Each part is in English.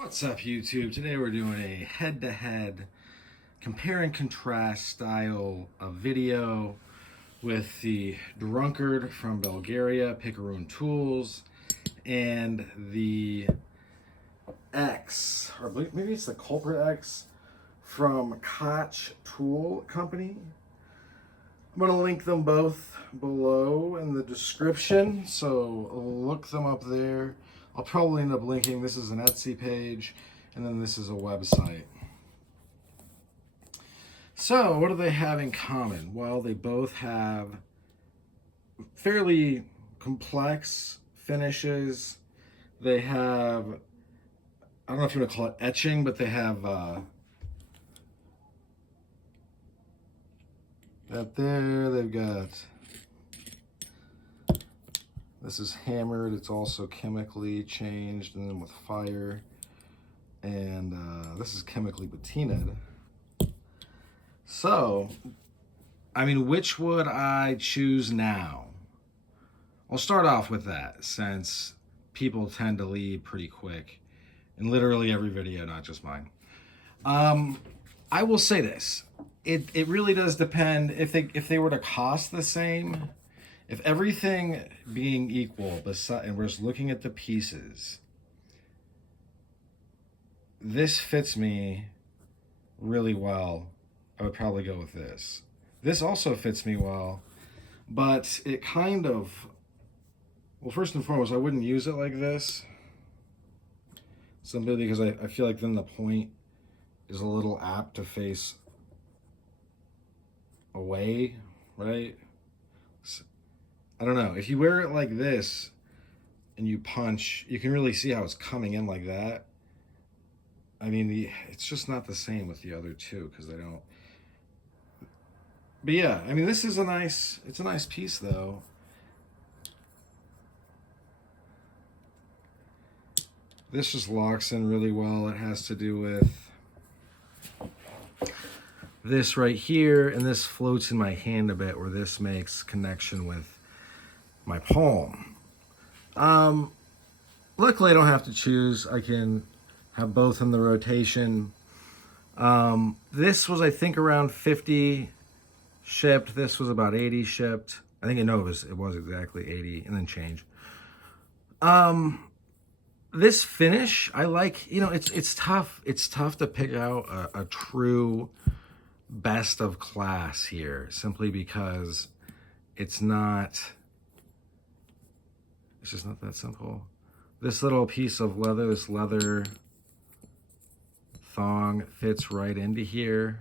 What's up, YouTube? Today we're doing a head-to-head compare and contrast style of video with the Drunkard from Bulgaria, Picaroon tools, and the X, or maybe it's the Culprit-X from Kotch Tool Company. I'm going to link them both below in the description, so look them up there. I'll probably end up linking, this is an Etsy page, and then this is a website. So, what do they have in common? Well, they both have fairly complex finishes. They have, I don't know if you want to call it etching, but they have that there, they've got, this is hammered, it's also chemically changed and then with fire. And this is chemically patinaed. So, I mean, which would I choose now? I'll start off with that, since people tend to leave pretty quick in literally every video, not just mine. I will say this. It really does depend if they were to cost the same. If everything being equal, and we're just looking at the pieces, this fits me really well, I would probably go with this. This also fits me well, but it kind of, well, first and foremost, I wouldn't use it like this, simply because I feel like then the point is a little apt to face away, right? I don't know, if you wear it like this and you punch, you can really see how it's coming in like that. I mean, it's just not the same with the other two, because they don't. But yeah, I mean, this is it's a nice piece though. This just locks in really well. It has to do with this right here, and this floats in my hand a bit, where this makes connection with my palm. Luckily I don't have to choose. I can have both in the rotation. This was, I think, around 50 shipped. This was about 80 shipped. I think it was exactly 80 and then change. This finish, I like, you know, it's tough. It's tough to pick out a true best of class here, simply because it's just not that simple. This little piece of leather, this leather thong, fits right into here.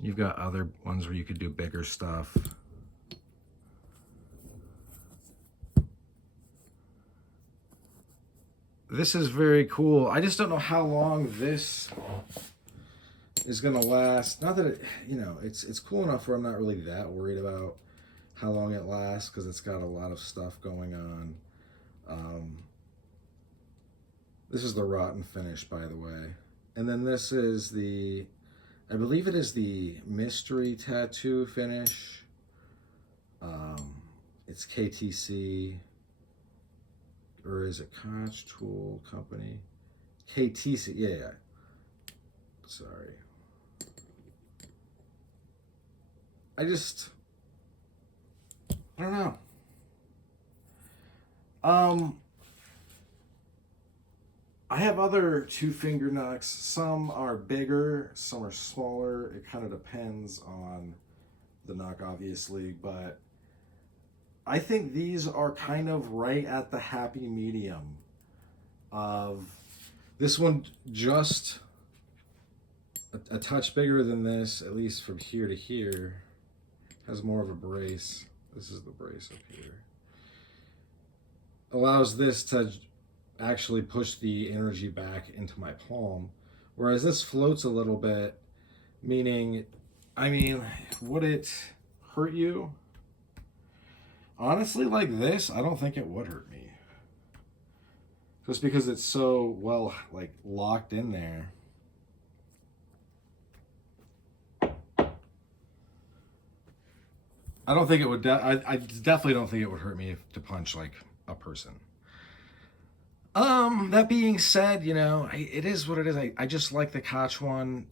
You've got other ones where you could do bigger stuff. This is very cool. I just don't know how long this is gonna last. Not that it, you know, it's cool enough where I'm not really that worried about how long it lasts, because it's got a lot of stuff going on. This is the rotten finish, by the way. And then this is the, I believe it is the mystery tattoo finish. It's KTC, or is it Kotch Tool Company? KTC, yeah. Sorry. I don't know. I have other two-finger knucks. Some are bigger, some are smaller. It kind of depends on the knuck, obviously, but I think these are kind of right at the happy medium of this one, just a touch bigger than this, at least from here to here. Has more of a brace. This is the brace up here. Allows this to actually push the energy back into my palm, whereas this floats a little bit, meaning, I mean, would it hurt you? Honestly, like this, I don't think it would hurt me, just because it's so well, like, locked in there. I don't think it would, I definitely don't think it would hurt me to punch like a person. That being said, you know, it is what it is. I just like the Kotch one.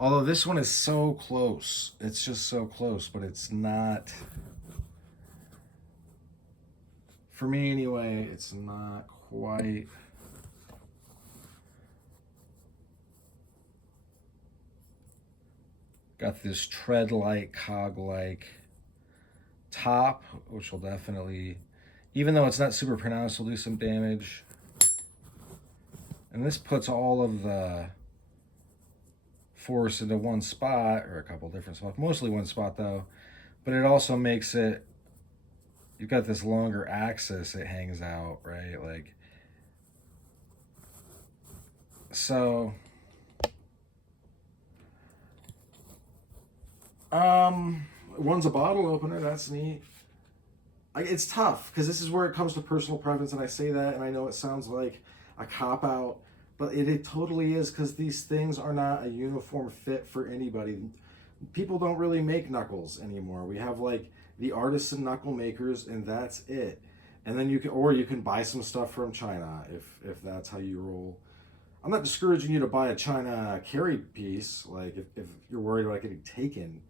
Although this one is so close. It's just so close, but it's not, for me anyway, it's not quite. Got this tread-like, cog-like top, which will definitely, even though it's not super pronounced, will do some damage. And this puts all of the force into one spot, or a couple different spots, mostly one spot though, but it also makes it, you've got this longer axis it hangs out, right? Like, so one's a bottle opener. That's neat. It's tough because this is where it comes to personal preference, and I say that, and I know it sounds like a cop out, but it totally is, because these things are not a uniform fit for anybody. People don't really make knuckles anymore. We have like the artisan knuckle makers, and that's it. And then you can buy some stuff from China if that's how you roll. I'm not discouraging you to buy a China carry piece, like if you're worried about getting taken.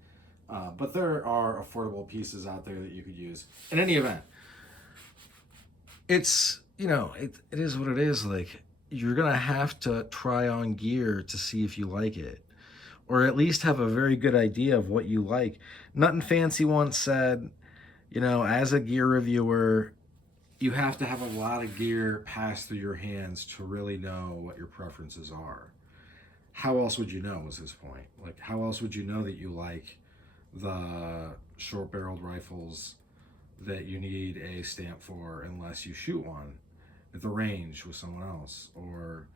But there are affordable pieces out there that you could use. In any event, it's, you know, it is what it is. Like, you're going to have to try on gear to see if you like it, or at least have a very good idea of what you like. Nothing Fancy once said, you know, as a gear reviewer, you have to have a lot of gear pass through your hands to really know what your preferences are. How else would you know, was his point. Like, how else would you know that you like the short-barreled rifles that you need a stamp for unless you shoot one at the range with someone else? Or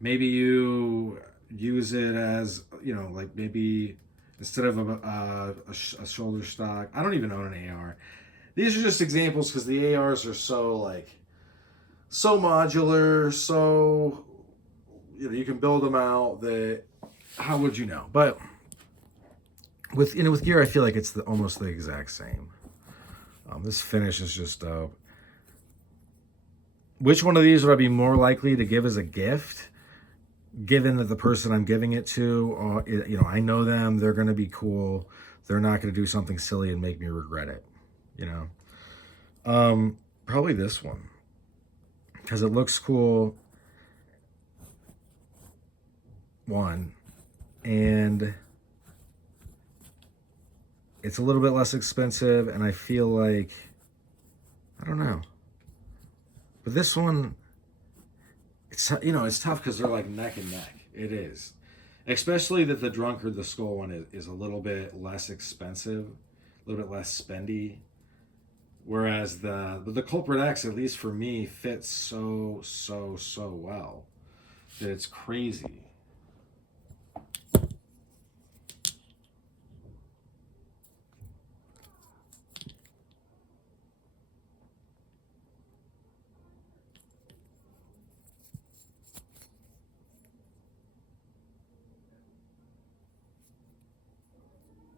maybe you use it as, you know, like maybe instead of a shoulder stock. I don't even own an AR. These are just examples because the ARs are so modular, so, you know, you can build them out that how would you know? But with gear, I feel like it's almost the exact same. This finish is just dope. Which one of these would I be more likely to give as a gift, given that the person I'm giving it to, you know, I know them, they're going to be cool, they're not going to do something silly and make me regret it, you know? Probably this one, because it looks cool, one, and it's a little bit less expensive, and I feel like, I don't know. But this one, it's, you know, it's tough because they're like neck and neck. It is. Especially that the Drunkard, the skull one, is a little bit less expensive, a little bit less spendy. Whereas the Culprit-X, at least for me, fits so well that it's crazy.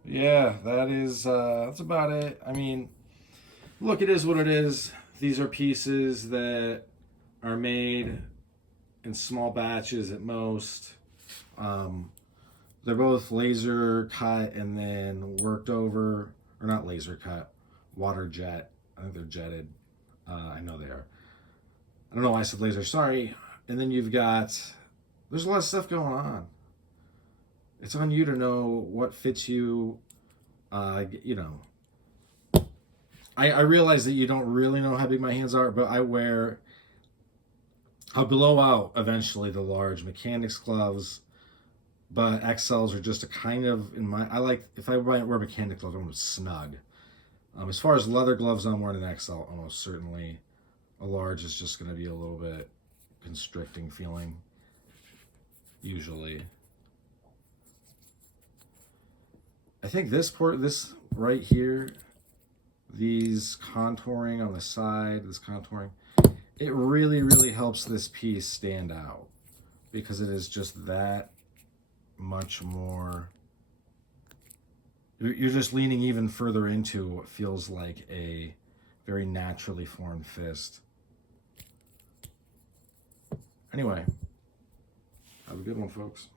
Yeah, that's about it. I mean, look, it is what it is. These are pieces that are made in small batches at most. They're both laser cut and then worked over, or not laser cut, water jet. I think they're jetted. I know they are. I don't know why I said laser, sorry. And then you've got, there's a lot of stuff going on. It's on you to know what fits you. You know, I realize that you don't really know how big my hands are, but I'll blow out eventually the large mechanics gloves, but XLs are just a kind of, I like, if I wear mechanic gloves, I'm snug. As far as leather gloves, I'm wearing an XL almost certainly. A large is just going to be a little bit constricting feeling, usually. I think this right here, these contouring on the side, this contouring, it really helps this piece stand out because it is just that much more. You're just leaning even further into what feels like a very naturally formed fist. Anyway, have a good one, folks.